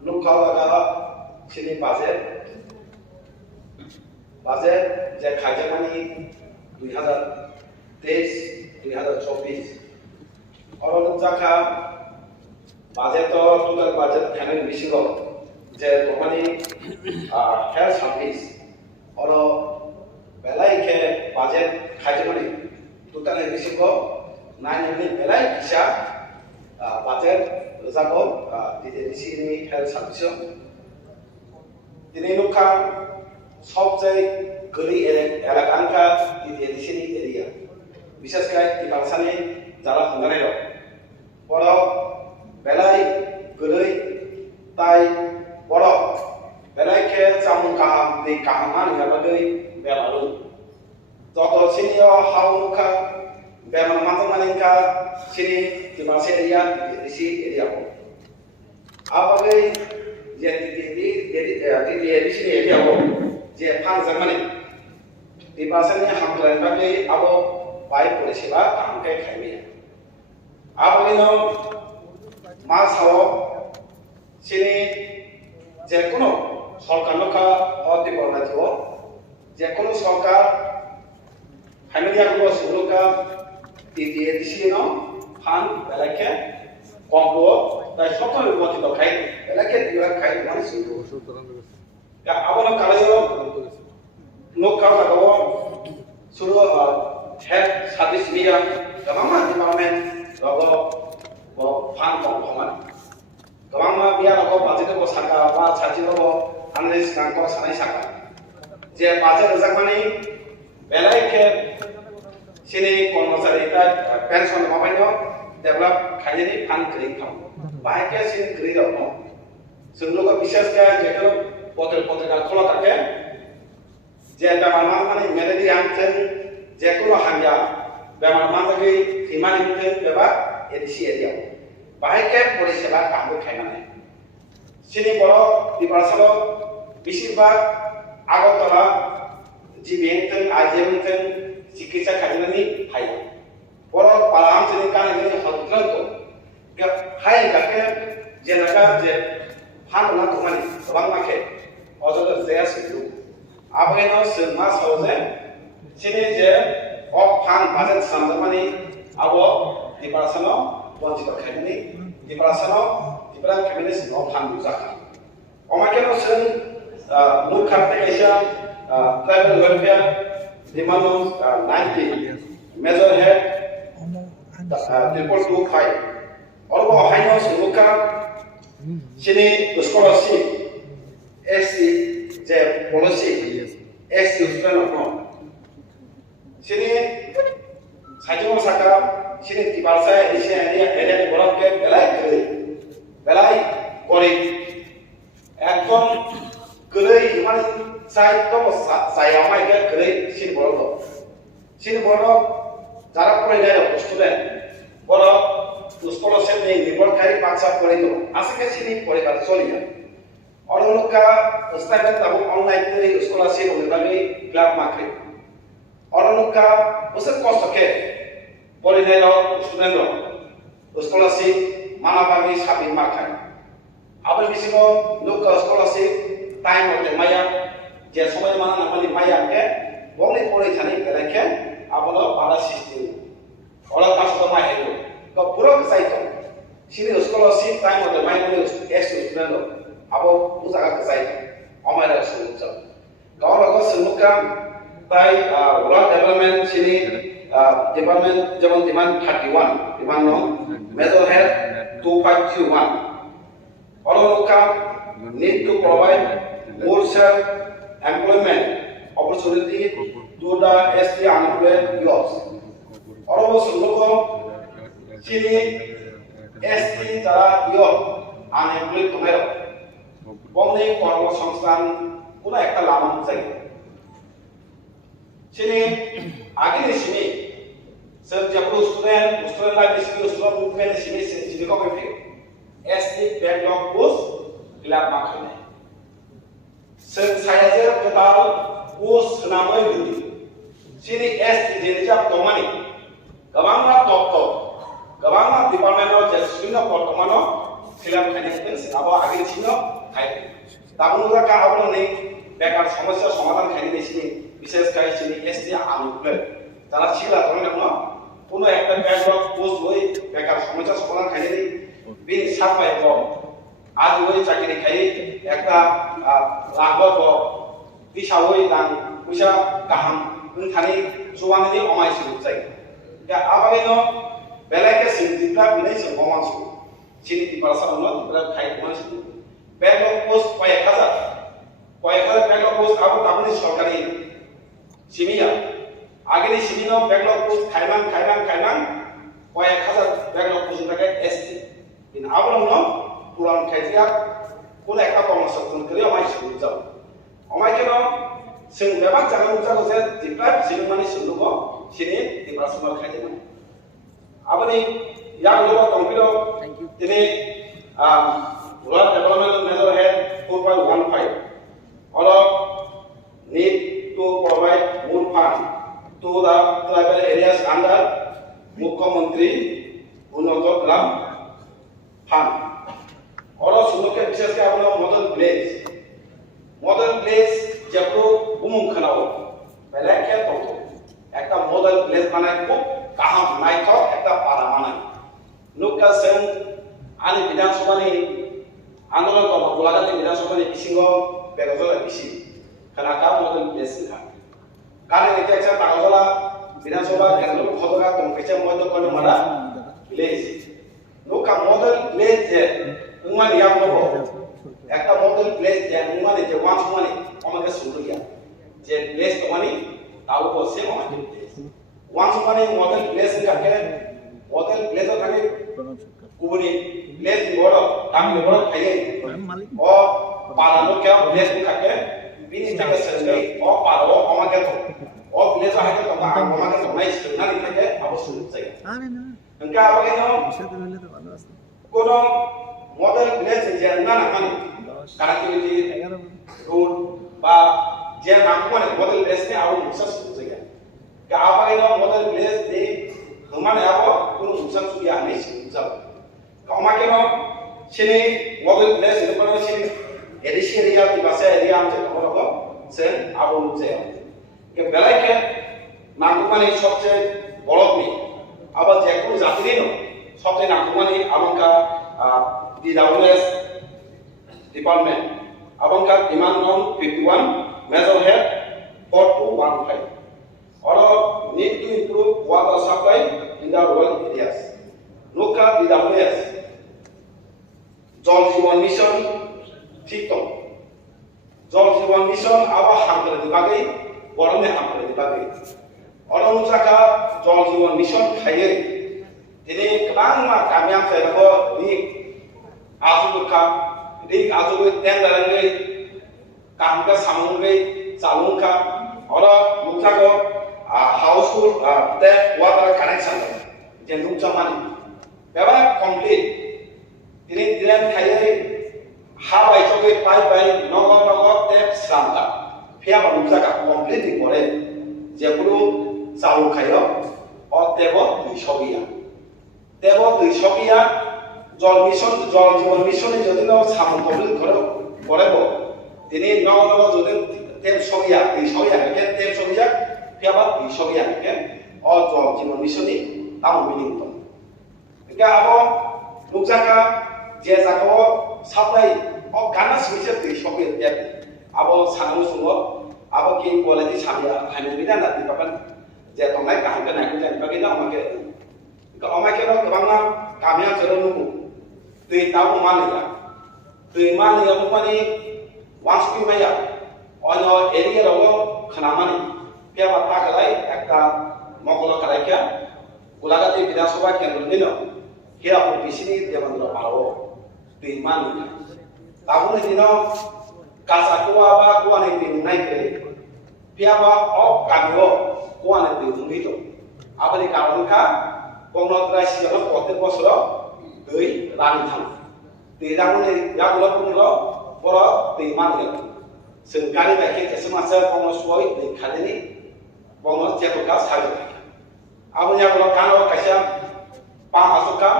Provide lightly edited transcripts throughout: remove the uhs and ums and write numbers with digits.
Nukalaga sini budget যে খাজামানি 2023-2024 অরণ জাখা বাজেট টোটাল বাজেট খানের বিশিগ যে কোম্পানি হেলথ সার্ভিস অর বেলাইকে বাজেট খাজামানি টোটাল বিশিগ নাইননি বেলাই কিসা বাজেট রোজাগো দিদি দিসিনি হেলথ সার্ভিস দিनै নুখা সবচেয়ে গলি এলাকানকা দিদিসিনি এরিয়া বিশেষ করে ইবাসানি যারা হংগানাই বড় বেলাই গলি তাই বড় বেলাইকে চামুন কাহাম দি কাহামান গাবাগৈ বেলালু যত সিনিয় হাউনুখা বেমার মাতমানিকা সিনি ইবাসি এরিয়া দিদিসি এরিয়া আবাগৈ যে দিদিসিনি এরিয়া যে ফান জার্মানি দিবাসানি হামলান বাকি আবো বাই পরিষেবা কামকে খাইবে আবলিনো মাসাও সিনি যে কোনো সরকার লোকা অতিবর্ণা দিব যে কোনো সরকার হাইমিয়াগুলো সুলুকা দিয়ে দিছিনো ফান বেলাকে কম্বো তাই সকল উপস্থিত খাই বেলাকে দিবা খাই মানে সুলু আবনো কালায়ো নৌকাও লাগাবো শুরু হেলথ সার্ভিস মিয়া গোबांमा ডিপার্টমেন্ট লগো ফান কমমান गोबांमा बिया लगो बाजेट को साका बा साथि लगो आनलिस कांको सानाय साका जे बाजेट रजाकमानि बेलायके सिनि कर्मचारि ता पेंशन माबायनो डेभलप खायनि फान क्रिएट खाम बायके सिन क्रिएट दनो जों लोगो विशेष का जेको पत्रिका खोला থাকে যে বেমার মানে ম্যালেরিয়া আনতেন যে কোনো হাঙ্গা বেমার মানে হিমানি বেবা এদিসি এরিয়া বাহিকে পরিষেবা কামো খাইমানে সিনি বড় ডিপার্টমেন্ট বেশিরভাগ আগরতলা জিবিএনতেন আইজেমতেন চিকিৎসা খাইনানি হাই বড় পালাম সিনি কানে হতলান তো হাই গাকে যে লাগা যে ফানলা তোমানি গোबां মাখে অজল জেয়াসিলু আবগেনো जोंमा सावजे सिनि जे अफ फान बाजेट सामजामानि आबो डिपार्टमेन्टआव बन्जित खायनि डिपार्टमेन्टआव डिपार्टमेन्ट केबिनेट न फान बुजाखा अमाकेनो जों मुख खातेसा tribal welfare demand 90 major head 3.25 अरबो हाइनो सुमुका सिनि स्कलारशिप एससी जे पलिसि एस स्टुडेन्ट अफ सिनि साइजो साका सिनि तिबारसा एसे एने बरके बेलाय गरि एकदम गरै माने साइतो सायाव माइके गरै सिनि बरक যারা পড়াইলে স্টুডেন্ট বড় স্কলারশিপ নেই নিবরকারী পাঁচা পড়াইতো আজকে সিনি পরিবার চলিয়া অরলকা স্টাইল তাবু অনলাইন তে স্কলারশিপ অনুদানি ক্লাব মাখে অরলকা বসে কষ্টকে পরিণের স্টুডেন্ট স্কলারশিপ মানাবামি সাবি মাখা আবার বিসিব লোক স্কলারশিপ টাইম হতে মায়া যে সময় মানা নামালি মায়াকে বংনি পড়াই থানি গেলেকে আবলো বাড়া সিস্টেম অলা কাছে মাহেলো তো পুরো সাইতো সিনি স্কলারশিপ টাইম হতে মাইনে S student abo buzaga kezai omara suluja gawlago suluka tai rural development sini department jemon demand 31 demand no major head 2521 oloka need to provide more self employment opportunity to the ST unemployed youth ologo suluko sini ST jara youth unemployed tomero বংনি কর্মসংস্থান কোন একটা লাভ চাই সিনি আগে সিনি সব যেগুলো student life student movement সিনি সিনি কবে ফে ST backlog post গ্লাব মাখনে সব সাইজে টোটাল পোস্ট নামই দুটি সিনি এসটি যেটা তোমানি গোबांमा তত্ত্ব গোबांमा ডিপার্টমেন্টৰ যে শূন্য বৰ্তমানৰ ছিলাম খাইতে আবো আগে ছিল খাই তাবুন কা আবো নেই বেকার সমস্যা সমাধান খাইতে দিছি বিশেষ করে চিনি এসটি আলুগুলো যারা ছিল তখন কোনো একটা ব্যাকলগ পোস্ট হই বেকার সমস্যা সমাধান খাইতে দিই বিনি সাফাই কম আজ ওই চাকরি খাই একটা লাভব দিশা হই রাং পয়সা গাহাম थानी सुवांगनि अमाय सुरु जाय दा आबागैनो बेलाके सिंदिफ्रा बिनै समान सु सिनि दिपासा उनो दिपरा खाय मानसि बेकलग पोस्ट कयेक हाजार बेकलग पोस्ट आबो ताबनि सरकारि सिमिया आगेनि सिमिनो बेकलग पोस्ट खायमान कयेक हाजार बेकलग पोस्ट थाके एसटी इन आबोनो पुरान खायजिया कोन एकटा कमर्सजन करि अमाय सुरु जाव अमाय केनो जों बेबाक जानो जागो जे दिप्रा सिनि माने सुनुगो सिनि दिप्रा समाल खायजेमोन आबनि यागलो कम्पिलो दिनै rural development major head 4.15 all need to provide more fund to the tribal areas under Mukhyamantri Unnati Gram Fund all sunuke বিশেষ করে আপনি মডেল প্লেস যেগুলো বুমুং খানাও বেলাকে তত একটা মডেল প্লেস বানাই খুব কাহাম নাইথক একটা পাড়া বানাই নুকা সেন আনি বিধানসভানি আন্দোলন করব গোলাঘাটে বিধানসভানি বিসিঙ্গ বেগজলা বিসি খানাকা মডেল প্লেস খা কানে এটা একটা তাগজলা বিধানসভা কেন্দ্র খদকা কমপেছে মধ্য কোন মারা ভিলেজ নুকা মডেল প্লেস যে উমান ইয়া বলবো একটা মডেল প্লেস যে উমানে যে ওয়ান্স মানে আমাকে শুরু গিয়া যে প্লেস তোমানি তাও বসে আমাকে প্লেস ওয়ান্স মানে মডেল প্লেস কাকে মডেল প্লেস থাকে কুবনি প্লেস বড় আমি বড় খাইয়ে ও পালানো কে প্লেস কাকে বিনি থেকে সঙ্গে ও পারো আমাকে তো ও প্লেস হাতে তো আমাকে তো নাই না থাকে অবশ্যই চাই না এনকা আগে না কোন মডেল প্লেস যে না মানে কানেক্টিভিটি রোড বা যে নাম মানে মডেল প্লেস নে আরো মুসা শুরু জায়গা কে আবাইনো মডেল প্লেস দে মানে আবো কোন মুসা সুবিয়া নেই শুরু যাব আমাকে না সেনে মডেল প্লেস এর পরে সেনে এডিশিয়ারিয়া দিবাসে এরিয়া আমতে খবর হবে সে আবো মুসে কে বেলাইকে নাম মানে সবচেয়ে বড় মি আবার যে কোন জাতিরই ন সবচেয়ে নাম মানে আমকা DWS department abangka demand norm 51 major head 4215 order need to improve water supply in the rural areas nuka DWS jal jeevan mission ঠিক তো জল জীবন মিশন আবার হামলে দিবাগে গরমে হামলে দিবাগে অরণুচাকা জল জীবন মিশন খাইয়ে দিনে গোबां मा गामियां जायगाबो नि आजुखा दै आजुखै तेंदारंगै कामका सामुंगै चालुंखा और मुचागो हाउसफुल टेप वाटर कनेक्शन जे नुचामानि बेबा कमप्लीट दिनै दिनै खाइयै हा बायचोगै पाइप बाय नगर नगर टेप स्रामका फियाबा मुचागा कमप्लीट नि परे जेकुरु चालुखायो अ टेबो दुइसगिया टेबो दुइसगिया জল মিশন জল জীবন মিশনে যদি না সামন কমপ্লিট করব তিনি নগর যদি তেল সগিয়া এই সগিয়া কে তেল সগিয়া ফিয়াবা এই সগিয়া কে অ জল জীবন মিশনে তাও মিনিং তো এটা আবো লুকজাকা যে জাগো সাপ্লাই অ গানা সিমিছে এই সগিয়া টেপ আবো সানু সুঙ্গ আবো কি কোয়ালিটি সামিয়া হাইনে বিনা না দিপাকান যে তোমায় কাহাকে নাকি জানিবাগে না আমাকে গোबां गामिया जरनु दै ताउ मानिया दै मानिया माने वांसपि माया अनो एरिया रव खनामानि के बाता गलाय एकटा मगल कराइया गोलाघाटी विधानसभा केन्द्र दिन हिरापुर बिसिनि देवेन्द्र पारो दै मानिया ताबुनि दिन कासाकुवा बा कुवानि दै नायके पियाबा अ गामियो कुवानि दै मुहितो आबनि कारणखा गंगनद्रा सिगां प्रत्येक बছर दै रानि थाङो दै रानि यागुला बुंलो बर' दै मानिया जों गारि बायखे एसेमासे गंगन सुवाय दै खालिनि गंगन जेतुका सारि आबनि यागुला गानो कायसा पा आसुका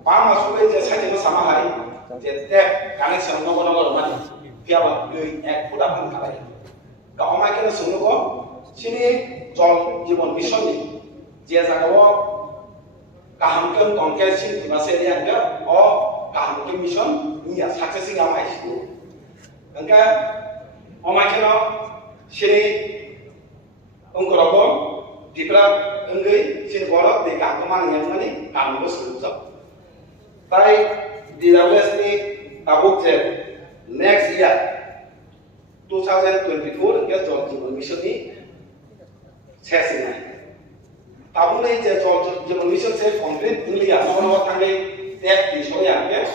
Pama sudah je saja sama hari, je teh kami semua orang mana, tiap ek pula pun kalai. Kau mai kena semua ko, sini jol jiwan mission ni, je jaga kaham kan tongkel sini masa dia angka, kaham kan mission ni ya sukses sih kau mai sih. Angka, mai kena sini ungkul apa, develop enggai sini borok di kampungan yang mana kamu seluruh. তাই DWS ni tabuk je next year 2024 ke jol jiwan mission ni sesi ni tabuk ni je jol jiwan mission se complete India semua orang tanggai tek di sore yang ke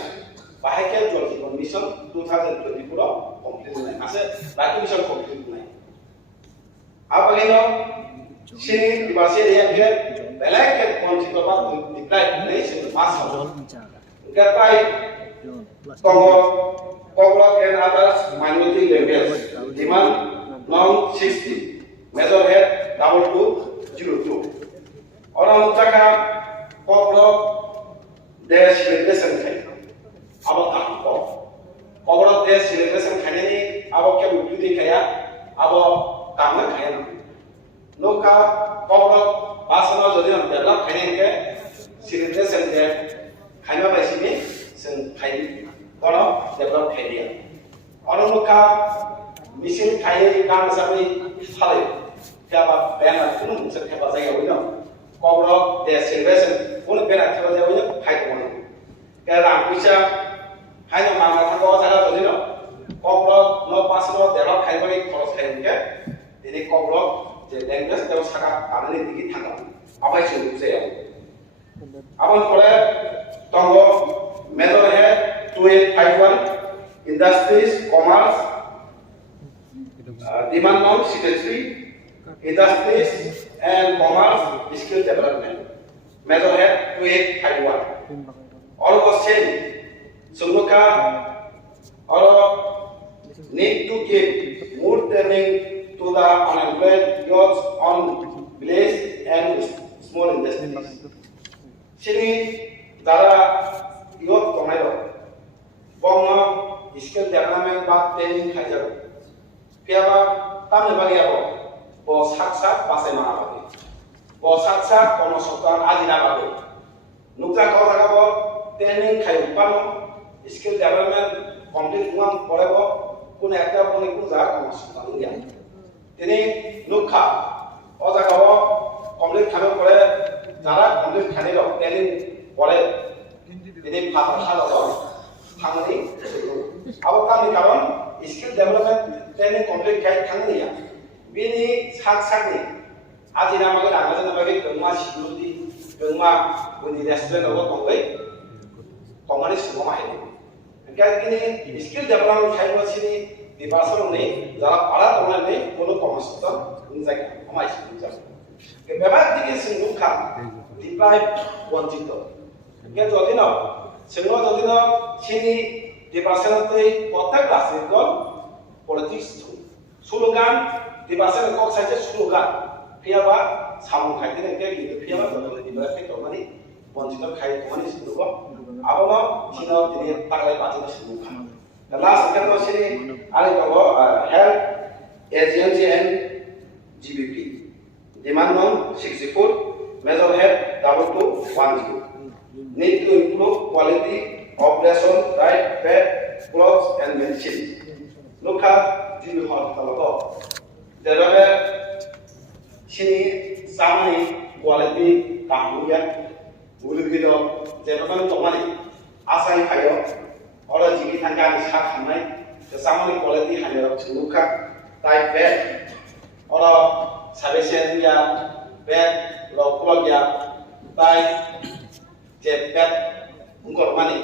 bahaya ke jol jiwan mission 2024 complete ni asal lagi mission complete ni apa lagi no sini di bahasa yang ke belak ke konsep apa diploy ni sini masuk Gapai Kongo and others minority languages demand non-60 measure 2202 orang ucapkan Kongo desh celebration kai abang tak Kongo desh celebration kai ni abang kaya bukti kaya abang kamu kaya nuka Kongo bahasa jadi orang develop kai ni ke celebration dia Kaya apa sih ni? Sen kaya, kalau develop kaya dia. Orang muka mesin kaya kan sampai hal, siapa benar pun mungkin siapa saja punya. Kalau dia celebration pun benar siapa saja punya kaya punya. Kalau bisa hanya mana thang kau saja tu ni no. Kalau no pas no develop kaya bagi kalau kaya dia, jadi kalau jadi language dia sangat aneh dikit thang. Apa itu saya? Apa kalau Tongo method है 2851 industries commerce demand norm secretary industries and commerce skill development method है 2851 all को same semua का और need to give more training to the unemployed youths on village and small industries sini Dara youth komayo, bongo skill development bak training kajar. Piaba tamu bagi apa? Bo saksa pasai mana bagi? Bo saksa kono sokan ajina bagi. Nukta kau jaga bo training kayu pano skill development complete uang boleh bo pun ekta pun ikut jaga kono sokan India. Ini nukha, oh jaga bo complete kami boleh jarak complete kami lo training boleh ini pasal hal thangani awak kami kawan skill development training complete kai thangani ya bini sak ni aji nama ke nama nama ke kema security kema buni restaurant awak tonggai tongani semua mahir kan ini skill development kai buat sini di pasar ni jarak pada tonggan ni kono komersial injak amai injak kebebasan ini sungguhkan diploy wanjito Kita jadi no, semua jadi no, sini di pasar itu kotak klasik kon politik slogan di pasar kok saja slogan, piawa samu kait ini kayak gitu, piawa kalau di belakang itu mana, wanita kait mana sih dulu, apa no, sini jadi taklay pasti slogan. Dan last kita sini ada kalau health agency and GBP, demand non 64, measure head 2210. Need to improve quality of ration, diet, bed, clothes, and medicine. Look at the hospital. There are sini sama ni quality kamunya, boleh kita jangan tomani asal kayo, orang jiki tangga di sana kami, sama ni quality hanya look at diet, bed, orang services dia bed, lokal dia diet cepet ungkor mani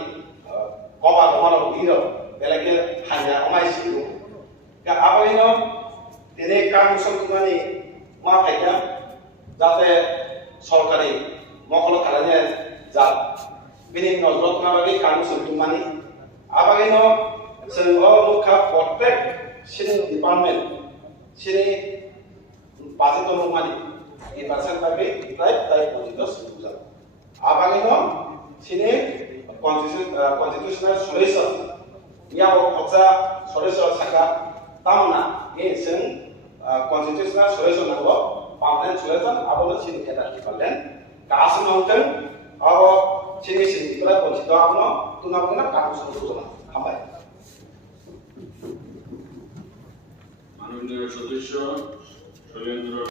koba koba biro belakang hanya omai silu ka apa ini ini kamu sengkuni ma kaya jate sorkari mokolo kalanya jat bini nozrot na bagi kamu sengkuni apa ini sengko muka protect sini department sini pasti tu mani di pasal tapi type positif sengkuza apa ini sini constitutional solution yaw khoksa solution saka tamna e sing constitutional solution nago permanent solution abono sin eta tipalen kaasum hongten abo sini sini kala bonchito abono tunapuna kamu solution hambai মাননীয় সদস্য শৈলেন্দ্র